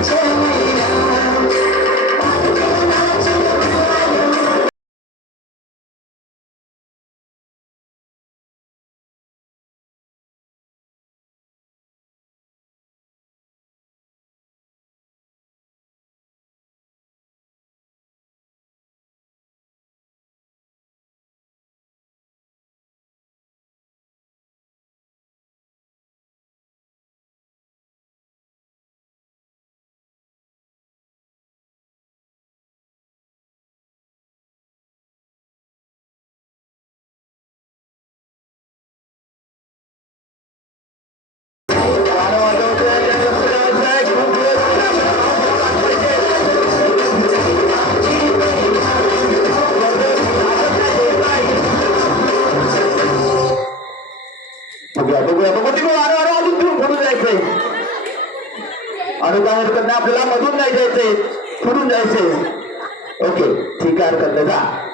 बघूया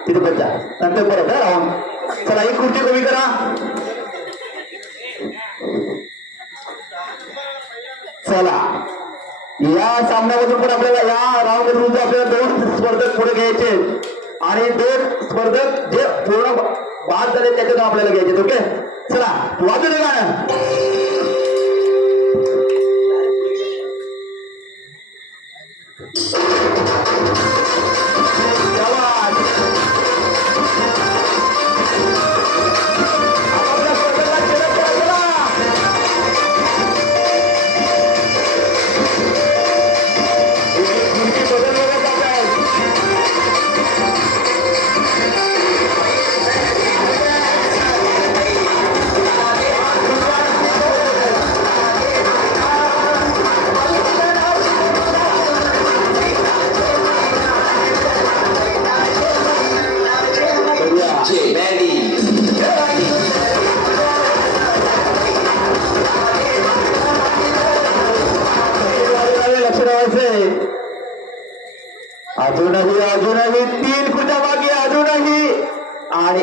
तिथे नंतर परत राहून. चला एक खुर्ची कमी करा. चला. या सामन्यामधून पण आपल्याला या राऊंड मधून आपल्याला दोन स्पर्धक पुढे घ्यायचे. आणि दोन स्पर्धक जे पूर्ण बाद झाले त्याच्यातून आपल्याला घ्यायचे ओके? चला वाजू दे गाणं.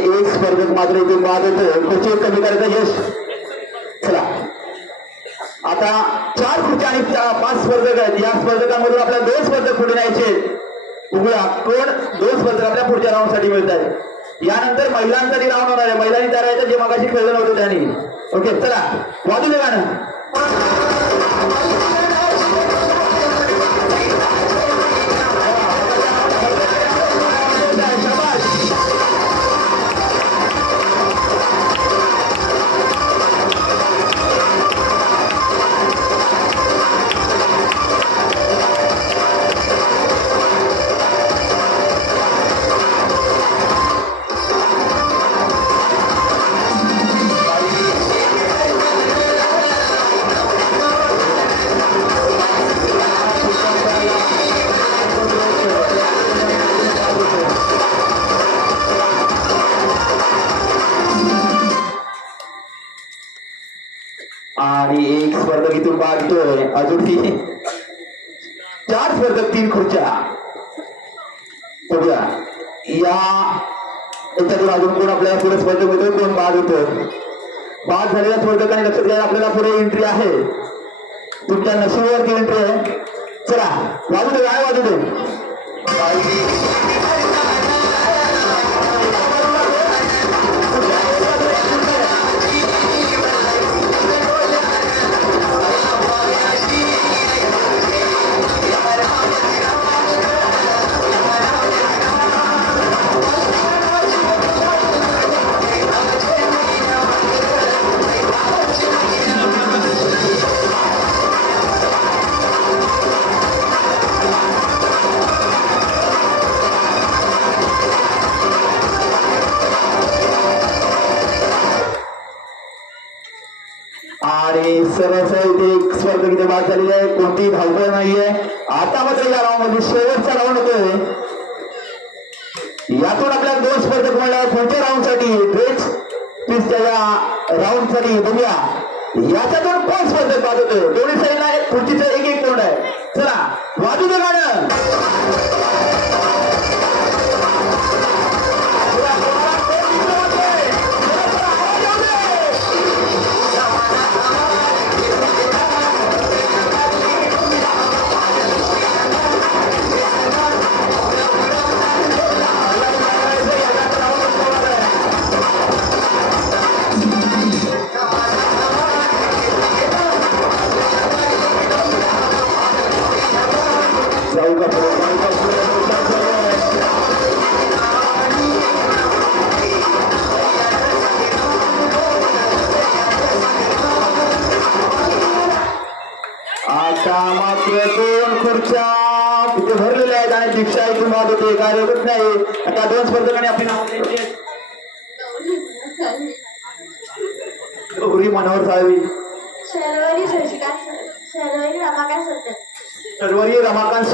एक स्पर्धक मात्र इथे बाद येतो खुर्ची कमी करायचं यश. चला. आता चार खुर्च्या आणि पाच स्पर्धक आहेत. या स्पर्धकांमधून आपल्याला दोन स्पर्धक पुढे न्यायचे उघडा कोण दोन स्पर्धक आपल्या पुढच्या राऊंडसाठी मिळत आहेत यानंतर महिलांसाठी राऊंड होणार आहे. महिलांनी तयार राहायचं जे मागाशी खेळलं नव्हतं त्यांनी. ओके चला. वाजू दे गाणं. स्पर्धक होतो. कोण बाद होतो बाद झालेल्या स्पर्धकांनी लक्षात घ्यायला आपल्याला पुढे एंट्री आहे. तुमच्या नशिबावरती एंट्री आहे. चला वाजू दे काय वाजू दे. वाजू दे गाणं काय होत नाही. आता दोन स्पर्धकांनी आपली नाव. गौरी मनोहर साळवी. शर्वरी शशिकांत शर्वरी रमाकांत सत्तर रमाकांत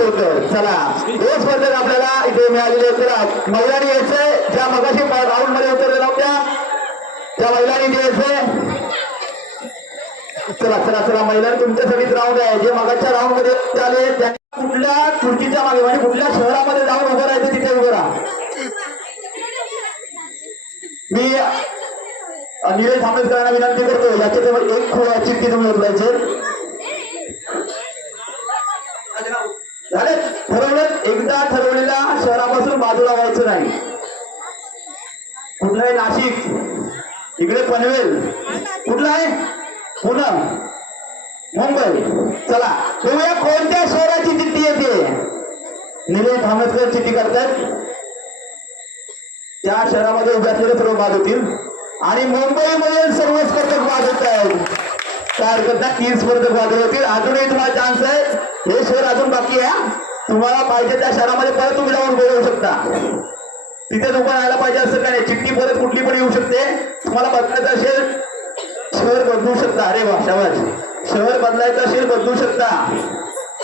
चला दोन स्पर्धक आपल्याला इथे मिळालेले चला महिलांनी यायचंय. ज्या मगाशी राऊंडमध्ये उतरलेल्या होत्या त्या महिलांनी द्यायचंय चला चला चला महिलांनी तुमच्यासाठीच राऊंड आहे. जे मगाच्या राऊंडमध्ये आले त्या कुठल्या खुर्चीच्या मागे म्हणजे कुठल्या शहरामध्ये जाऊन उभं राहायचं तिथे उभं राहा. मी निलेश आंबेडकरांना विनंती करतो याच्यात एक खो- चिठ्ठी तुम्ही उरलायचे झाले? ठरवलं? एकदा ठरवलेल्या शहरापासून बाजूला व्हायचं नाही. कुठलं आहे नाशिक? इकडे पनवेल. कुठलं आहे? पुणे मुंबई. चला. तुम्हाला कोणत्या शहराची चिठ्ठी येते? निलेश आंबेडकर चिठ्ठी करतात त्या शहरामध्ये उभे असलेले सर्व बाद होतील. आणि मुंबईमध्ये सर्व स्पर्धक बाद होत आहेत. काय हरकत नाही तीन स्पर्धक बाद होतील. अजूनही तुम्हाला चान्स आहे. हे शहर अजून बाकी आहे तुम्हाला पाहिजे त्या शहरामध्ये परत तुम्ही जाऊन बोलवू शकता. तिथे तुम्हाला राहायला पाहिजे असं काय नाही. चिठ्ठी परत कुठली पण येऊ शकते. तुम्हाला बघण्याचं असेल बदलू शकता. अरे वा शाबाश शहर बदलायचं असेल बदलू शकता.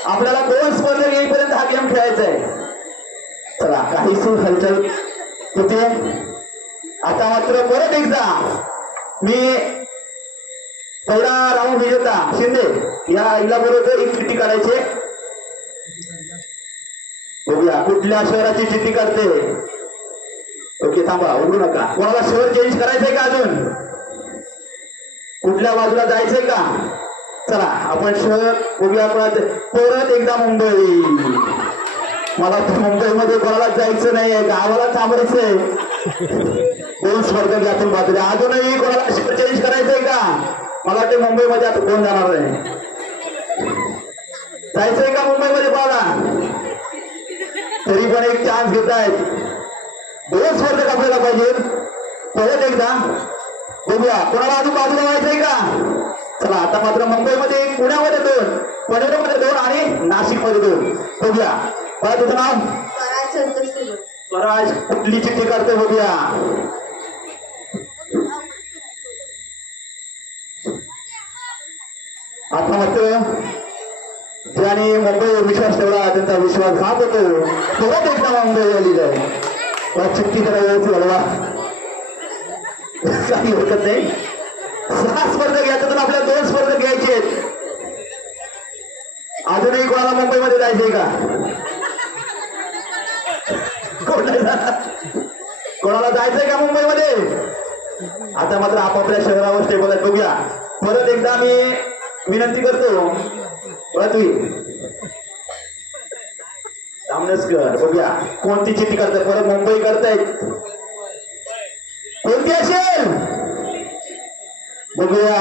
आपल्याला दोन स्पर्धक येईपर्यंत हा गेम खेळायचा आहे चला काहीच हलचल. होते आता मात्र परत एकदा मी पहिला राऊंड विजेता शिंदे या आईला बरोबर एक चिठ्ठी काढायचे. बघूया कुठल्या शहराची चिठ्ठी काढते. ओके थांबा ओढू नका. कोणाला शहर चेंज करायचंय का अजून? कुठल्या बाजूला जायचंय का? चला आपण शहर कुठल्या कोणाचं परत एकदा मुंबई. मला मुंबईमध्ये कोणाला जायचं नाहीये गावाला थांबायचंय. दोन स्पर्धक यातून बाजूला अजूनही कोणाला शहर चेंज करायचंय का? मला वाटते मुंबईमध्ये आता कोण जाणार आहे? जायचंय का मुंबईमध्ये पाहला तरी पण एक चान्स घेत आहेत दोन स्पर्धक आपल्याला पाहिजे परत एकदा. बघूया कोणाला अजून बाजूला व्हायचंय का? चला आता मात्र मुंबईमध्ये पुण्यामध्ये दोन पनवेलमध्ये दोन आणि नाशिकमध्ये दोन. बघूया. परत तुझं नाव? स्वराज कुठली चिठ्ठी करते बघूया. आता मात्र ज्याने मुंबईवर विश्वास ठेवला त्यांचा विश्वासघात होतो. परत एकदा मुंबई आलेली आहे चिठ्ठी व्यवस्थित हलवा काही हरकत नाही. सहा स्पर्धा घ्यायचं तर आपल्याला दोन स्पर्धा घ्यायचे आहेत. अजूनही कोणाला मुंबईमध्ये जायचंय का? कोणाला? जायचंय का मुंबईमध्ये? आता मात्र आपापल्या शहरावर स्टेबल आहे बघूया. परत एकदा मी विनंती करतो बघा तुम्ही रामनसकर बघूया कोणती चिठ्ठी करताय परत मुंबई करतायत कोणती असेल बघूया.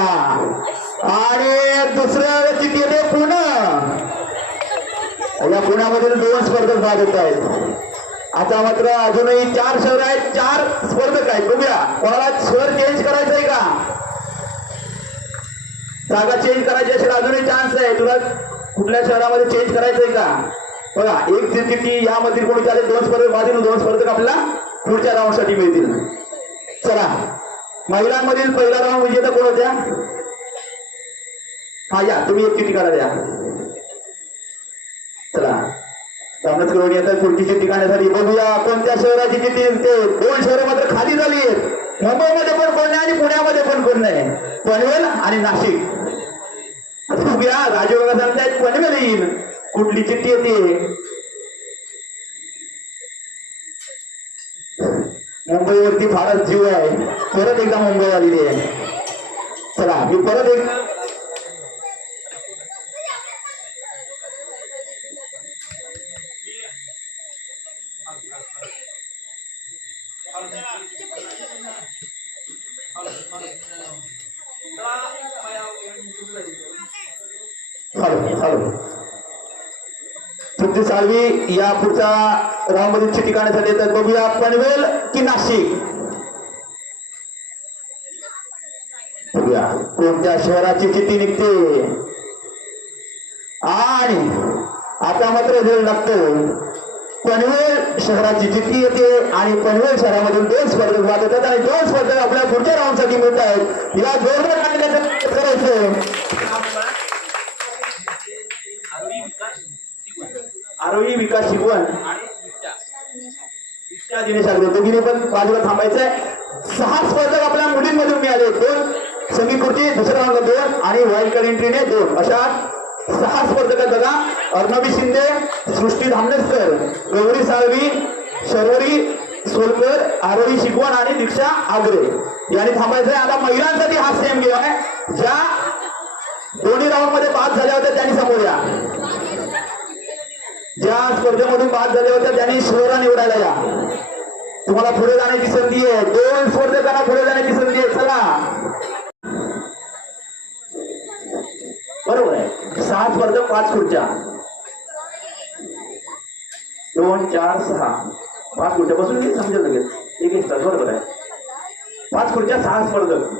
आणि दुसरं चिठ्ठी पुणे या पुण्यामधील दोन स्पर्धक भाग येत आहेत. आता मात्र अजूनही चार शहर आहेत चार स्पर्धक आहेत. बघूया कोणाला शहर चेंज करायचंय का? जागा चेंज करायची असेल अजूनही चान्स आहे. तुला कुठल्या शहरामध्ये चेंज करायचंय का? बघा एक जी चिठ्ठी यामधील कोणी चालेल दोन स्पर्धक मधील दोन स्पर्धक आपल्याला पुढच्या गावासाठी मिळतील. चला. महिलांमधील पहिला राऊंड म्हणजे विजेता कोण होत्या? हा या. तुम्ही एक चिठ्ठी काढा द्या. चला. रामनाथ करोड आता पुढची चिठ्ठी काढण्यासाठी बघूया कोणत्या शहराची चिठ्ठी ते दोन शहरं मात्र खाली झाली आहेत. मुंबईमध्ये पण कोण नाही आणि पुण्यामध्ये पण कोण नाही. पनवेल आणि नाशिक. आता बघूया. राजयोगा सांगतायत पनवेल येईल. कुठली चिठ्ठी येते? मुंबईवरती फारच जीव आहे. परत एकदा मुंबई आलेली आहे. चला मी परत एक चालू चालू पृथ्वी साळवी या पुढच्या राऊंड ठिकाणासाठी तर बघूया पनवेल की नाशिक? बघूया कोणत्या शहराची चिठी निघते. आणि आता मात्र वेळ लागतो. पनवेल शहराची चिठ्ठी येते आणि पनवेल शहरामधून दोन स्पर्धक बाद होतात आणि दोन स्पर्धक आपल्या पुढच्या राऊंडसाठी मिळत आहेत या जोरदार करायचं आरोही विकास शिकवण. त्या दिनेश आगरे दोघीने पण बाजूला थांबायचंय. सहा स्पर्धक आपल्या मुलींमधून मिळाले. दोन संगीत खुर्ची दुसऱ्या राऊंडला दोन आणि वाईल्ड कार्ड एंट्रीने दोन. अशा सहा स्पर्धक बघा. अर्णवी शिंदे सृष्टी धामणेकर गौरी साळवी शर्वरी सोलकर आरोही शिकवण आणि दीक्षा आग्रे. यांनी थांबायचंय. आता महिलांसाठी हा सेम गेम आहे. ज्या दोन्ही राऊंडमध्ये पास झाल्या होत्या त्यांनी समोर या स्पर्धेमधून बाद झाले होते त्यांनी शहरा निवडायला या. तुम्हाला पुढे जाण्याची संधी आहे. दोन स्पर्धकांना पुढे जाण्याची संधी आहे. चला. बरोबर आहे. सहा स्पर्धक पाच खुर्च्या. दोन चार सहा. पाच खुर्च्या बसून समजेल लगेच. एक एक तास बरोबर आहे. पाच खुर्च्या सहा स्पर्धक.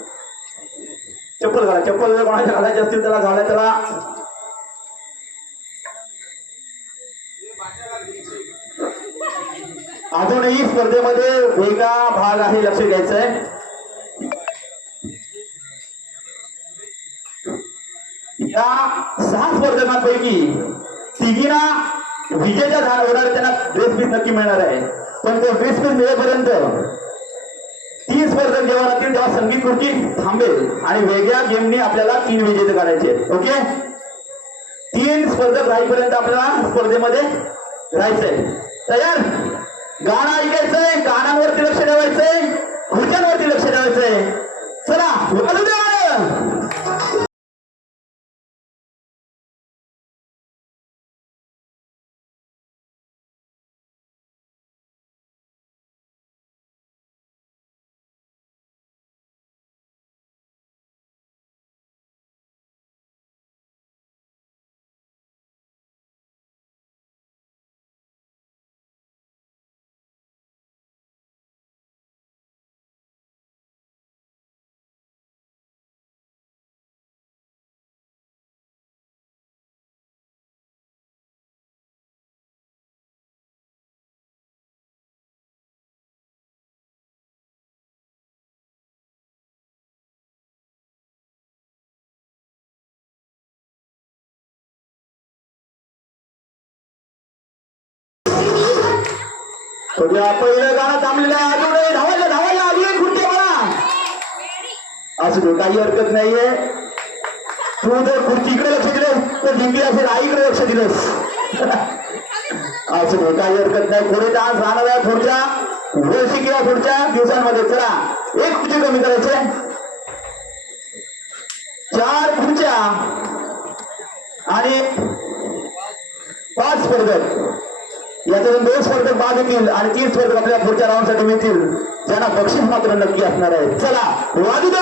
चप्पल घाला चप्पल जर कोणाच्या घालायची असतील त्याला घालाय त्याला अजूनही स्पर्धेमध्ये वेगळा भाग आहे लक्ष द्यायचं आहे या सहा स्पर्धकांपैकी तिघींना विजेच्या झाडावर त्यांना ड्रेस पीस नक्की मिळणार आहे. पण तो ड्रेस पीस मिळेपर्यंत तीन स्पर्धक जेव्हा राहतील तेव्हा संगीत खुर्ची थांबेल आणि वेगळ्या गेमने आपल्याला तीन विजेते करायचे ओके? तीन स्पर्धक राहीपर्यंत आपल्याला स्पर्धेमध्ये राहायचंय. तयार? गाणं ऐकायचंय गाण्यांवरती लक्ष ठेवायचंय खुर्च्यांवरती लक्ष ठेवायचंय चला म्हणजे बघूया पहिलं गाणं थांबलेलं आहे. अजून धावायला धावायला अजून खुर्ची मला असं काही हरकत नाहीये. तू जर खुर्चीकडे लक्ष दिलंस तर जिंकली असेल आईकडे लक्ष दिलंस. असं काही हरकत नाही. थोडे डान्स राहणार आहे पुढच्या. वर्षी शिकल्या पुढच्या दिवसांमध्ये. चला एक खुर्ची कमी करायचे. चार खुर्च्या आणि पाच स्पर्धक. याच्यातून दोन स्पर्धक बाद येतील आणि तीन स्पर्धक आपल्या पुढच्या राऊंडसाठी मिळतील. ज्यांना बक्षीस मात्र नक्की असणार आहे. चला वाजू द्या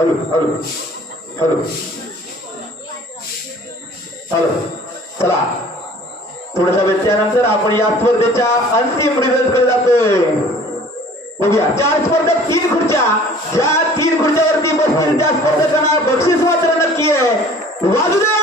हॅलो हॅलो हॅलो हॅलो चला थोड्याशा व्यत्ययानंतर आपण या स्पर्धेच्या अंतिम रिझल्टकडे जातोय. बघूया. चार स्पर्धक तीन खुर्च्या. ज्या तीन खुर्च्यावरती बसतील त्या स्पर्धकांना बक्षीस मात्र नक्की आहे. वाजू दे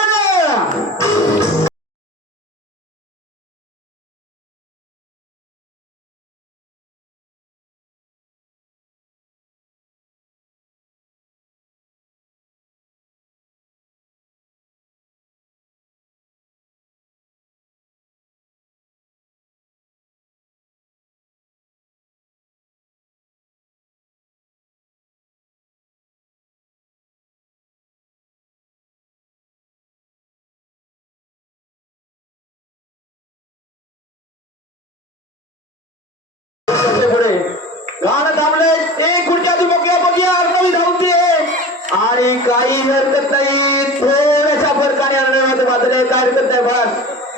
थांबले एक खुर्च्या तू बघूया अर्णवी धावते आणि काही हरकत नाही थोड्याशा फरकाने अर्णवी बाजूला काय हरकत नाही बस.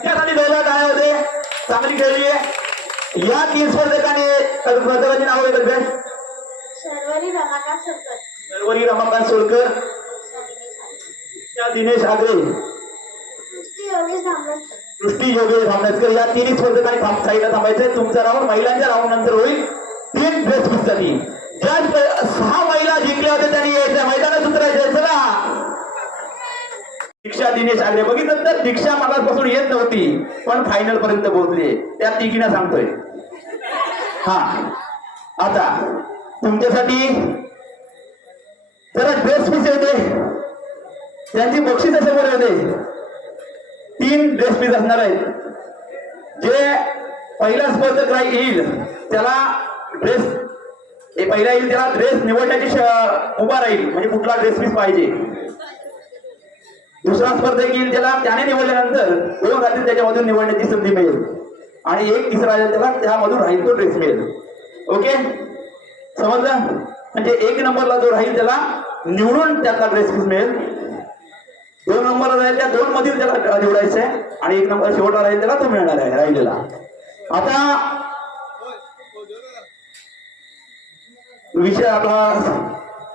त्यासाठी दोघं काय होते. चांगली खेळली आहे. या तीन स्पर्धकाने स्पर्धकाची नाव घेतात काय सर्वरी रमाकांत सोलकर. त्या दिनेश आगरे. सृष्टी योगेश धामणेकर. या तिन्ही स्पर्धकांनी साईडला थांबायचंय. तुमचा राऊंड महिलांच्या राऊंड नंतर होईल. तीन ड्रेस झाली ज्या सहा महिला जिंकल्या होत्या त्यांनी यायच्या मैदानात उतरायचे. चला. दीक्षा दिनेश आगरे बघितलं तर दीक्षा मागासपासून येत नव्हती पण फायनल पर्यंत पोहोचली. त्या तिघींना सांगतोय. हा. आता तुमच्यासाठी जरा ड्रेस पीस येते त्यांची बक्षीस समोर येते तीन ड्रेस पीस असणार आहेत. जे पहिला स्पर्धक राही- येईल त्याला ड्रेस हे पहिला येईल त्याला. ड्रेस निवडण्याची उभा राहील. म्हणजे कुठला ड्रेस पीस पाहिजे. दुसरा स्पर्धक येईल त्याला. त्याने निवडल्यानंतर दोन रात्री त्याच्यामधून निवडण्याची संधी मिळेल. आणि एक तिसरा आहे त्याला त्यामधून राहील तो ड्रेस मिळेल. ओके समजलं? म्हणजे एक नंबरला जो राहील त्याला निवडून त्यातला ड्रेस पीस मिळेल. दोन नंबर राहील त्या दोन मधील त्याला निवडायचं आहे आणि एक नंबर शेवटला राहील त्याला तो मिळणार आहे राहिलेला. आता विषय आपला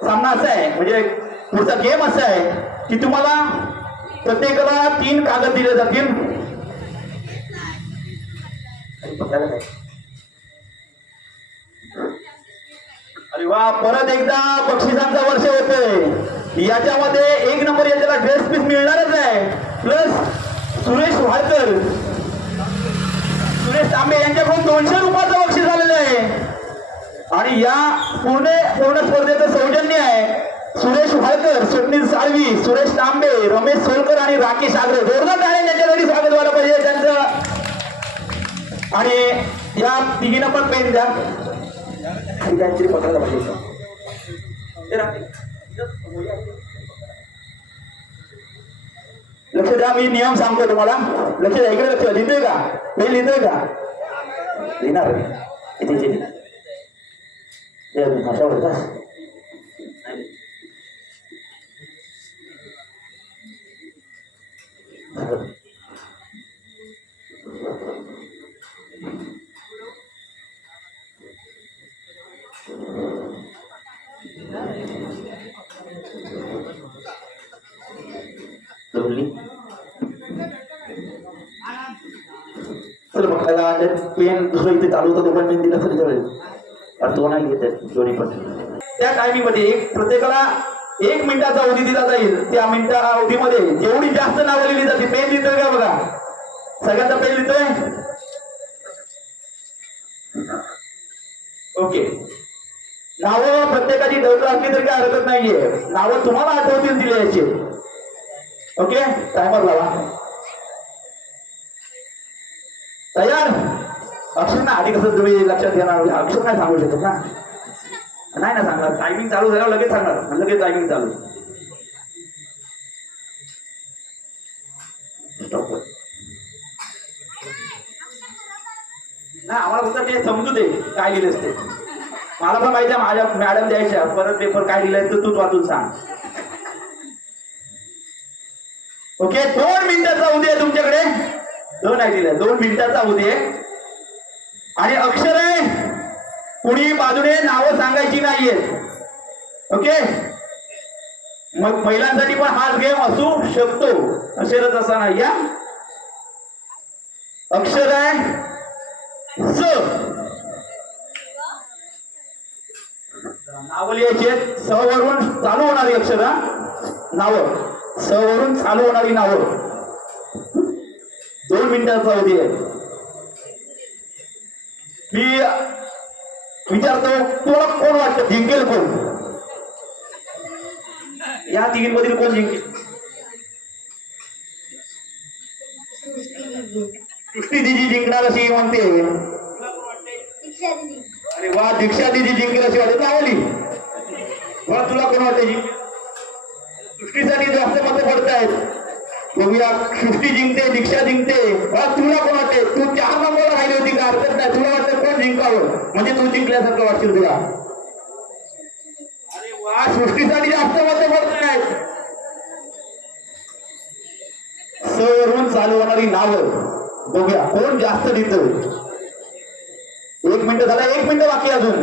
सामना असा आहे म्हणजे पुढचा गेम असा आहे की तुम्हाला प्रत्येकाला तीन कागद दिले जातील. अरे वा परत एकदा बक्षिसांचा वर्ष होतोय. याच्यामध्ये एक नंबर याच्याला ड्रेस पीस मिळणारच आहे. प्लस सुरेश वाळकर सुरेश तांबे यांच्याकडून दोनशे रुपयाचं बक्षीस आलेलं आहे. आणि या पूर्ण पूर्ण स्पर्धेचं सौजन्य आहे. सुरेश भायकर स्वप्नील साळवी सुरेश तांबे रमेश सोलकर आणि राकेश आगरे. जोरदार टाळे त्यांच्यासाठी स्वागत व्हायला पाहिजे त्यांचं. आणि या तिघींना पण पेन द्या. आणि पकडायला पाहिजे लक्ष द्या मी नियम सांगतो तुम्हाला. लक्ष द्या इकडे लक्ष लिहितोय का? मी लिहितोय का? लिहिणार इथे इथे लिह. हे भाषा बोलता जोडली तर मग त्याला पेन दुसरं इथे चालू होतं तो नाही घेत आहेत दोन्ही पण त्या टायमिंगमध्ये एक प्रत्येकाला एक मिनिटाचा अवधी दिला जाईल. त्या मिनिटा अवधीमध्ये जेवढी जास्त नावं लिहिली जाते पेन लिहितोय का बघा? सगळ्यांचा पेन लिहितोय? ओके. नावं प्रत्येकाची दौड असली तरी काय हरकत नाहीये. नावं तुम्हाला आठवतील दिले याचे ओके? टायमर लावा. तयार? अक्षर ना आधी कसं तुम्ही लक्षात घेणार म्हणजे अक्षर नाही सांगू शकत ना. नाही ना सांगणार. टायमिंग चालू झाल्यावर लगेच सांगणार. लगेच टायमिंग चालू. नाही आम्हाला फक्त ते समजू दे काय लिहिले ते मला पण माहिती आहे माझ्या मॅडम द्यायच्या. परत पेपर काय लिहिलंय तर तूच वाचून सांग. ओके दोन मिनिटाचा अवधी तुमच्याकडे. दोन आहे दिले दोन मिनिटाचा अवधी आणि अक्षर आहे कुणी बाजूने नावं सांगायची नाहीयेत ओके? मग महिलांसाठी पण हाच गेम असू शकतो. अक्षरच असा नाही या? अक्षर आहे स. नाव लिहायची आहेत. स वरून चालू होणारी अक्षर हा? नाव. स वरून चालू होणारी नावं. दोन मिनिटांचा अवधी आहे. मी विचारतो तुला कोण वाटतं जिंकेल कोण? या तिघींमधील कोण जिंकेल? सृष्टी दिदी जिंकणार अशी म्हणते. अरे वा दीक्षा दिदी जिंकेल अशी वाटत. नावली. वा तुला कोण वाटते जिंक सृष्टीसाठी जास्त मतं पडतायत. बघूया सृष्टी जिंकते दीक्षा जिंकते. वा तुला कोण वाटते? तू चार नंबर राहिली होती का हरकत नाही तुला वाटतं कोण जिंकावं म्हणजे तू जिंकल्यासारखं वाटशील तुला. सृष्टीसाठी जास्त मतं पडतायत स वरून चालू होणारी नावं बघूया कोण जास्त लिहितं एक मिनिट झाला एक मिनिट बाकी अजून.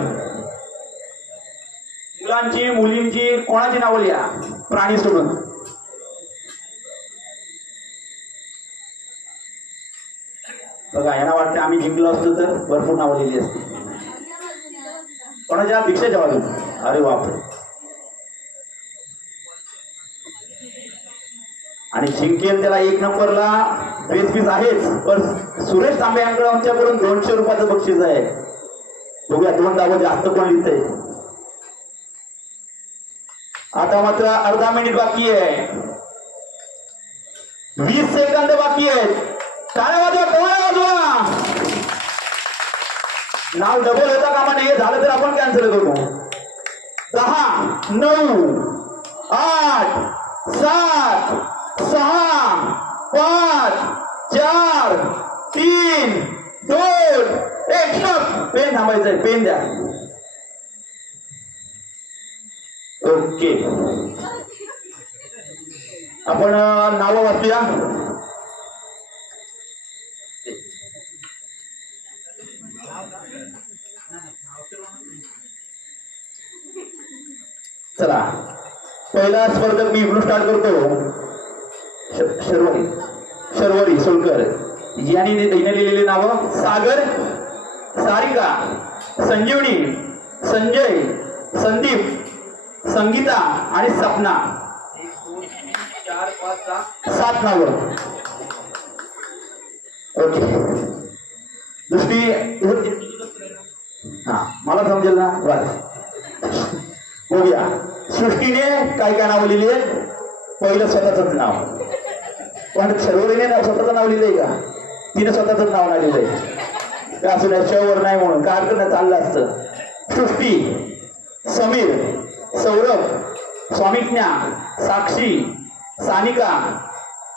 मुलांची मुलींची कोणाची नावं लिहा? प्राणी सोडून. बघा यांना वाटतं आम्ही जिंकलो असतो तर भरपूर नावं लिहिली असती. कोणाच्या दीक्षेच्या बाजून अरे बापरे. आणि जिंकेल त्याला एक नंबरला बेस पीस आहेच पण सुरेश तांबे यांकडे आमच्याकडून दोनशे रुपयाचं बक्षीस आहे. बघूया दोन दावं जास्त कोण लिहितंय. आता मात्र अर्धा मिनिट बाकी आहे. वीस सेकंद बाकी आहेत. टाळ्या वाजवा कोणा वाजवा! नाव डबल होता कामा नाही झालं तर आपण कॅन्सल करू. दहा नऊ आठ सात सहा पाच चार तीन दोन एक स्टॉप पेन थांबायचंय पेन द्या. ओके. आपण नावं वाचूया. चला. पहिला स्पर्धक मी इकडून स्टार्ट करतो. श- शर्वरी. शर्वरी सोलकर यांनी हिने लिहिलेली नावं सागर सारिका संजीवनी संजय संदीप संगीता आणि सपना. सात नावं. ओके. दृष्टी हा मला समजेल ना? बस. बघूया. सृष्टीने काय काय नाव लिहिली पहिलं स्वतःच नाव. पण सरोवरीने नाव स्वतःचं नाव लिहिलंय का? तिने स्वतःच नाव नाही लिहिलंय. का असं नाही शवर नाही म्हणून का अर्थ चाललं असतं. सृष्टी समीर सौरभ स्वामिज्ञा साक्षी सानिका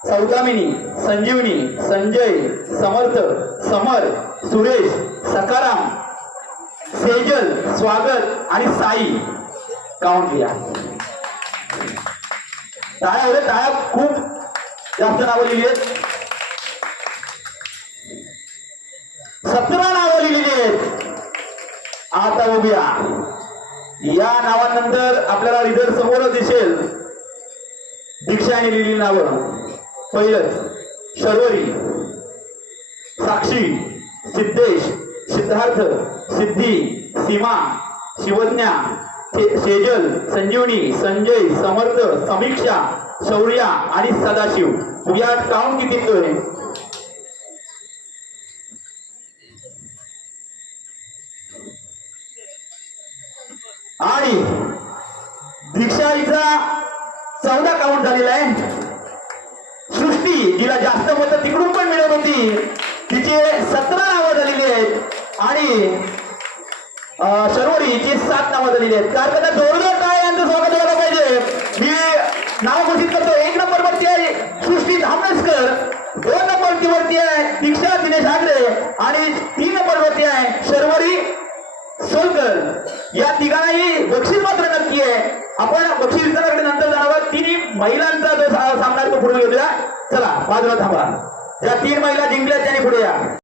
सौदामिनी संजीवनी संजय समर्थ समर सुरेश सकाराम सेजल स्वागत आणि साई. काउंट लिहा टाळ्या होते टाळ्या खूप जास्त नावं लिहिली आहेत. सतरा नावं लिहिलेली आहेत. आता उभ्या. या नावानंतर आपल्याला रिझल्ट समोरच दिसेल. दीक्षाने लिहिलेली नावं. पहिलंच शर्वरी. साक्षी सिद्धेश सिद्धार्थ सिद्धी सीमा शिवज्ञा सेजल संजीवनी संजय समर्थ समीक्षा शौर्या आणि सदाशिव. या काउंट किती आहे आणि दीक्षा हिचा चौदा काउंट झालेला आहे. सृष्टी जिला जास्त मतं तिकडून पण मिळत होती. तिचे सतरा नावं झालेली आहेत. आणि अं, सात नावं झालेली आहेत. कारण जोरदार काय यांचं स्वागत झालं पाहिजे. मी नाव घोषित करतो. एक नंबर वरती आहे सृष्टी धामणसकर. दोन नंबर वरती आहे दीक्षा दिनेश आगरे आणि तीन नंबर वरती आहे शर्वरी सोलकर. या तिघांनाही बक्षीस मात्र नक्की आहे. आपण बक्षीस वितरणाकडे नंतर जाणार आहोत. तिन्ही महिलांचा जो सामना आहे तो पुढे घेऊया. चला बाजूला थांबा. ज्या तीन महिला जिंकल्या त्याने पुढे या.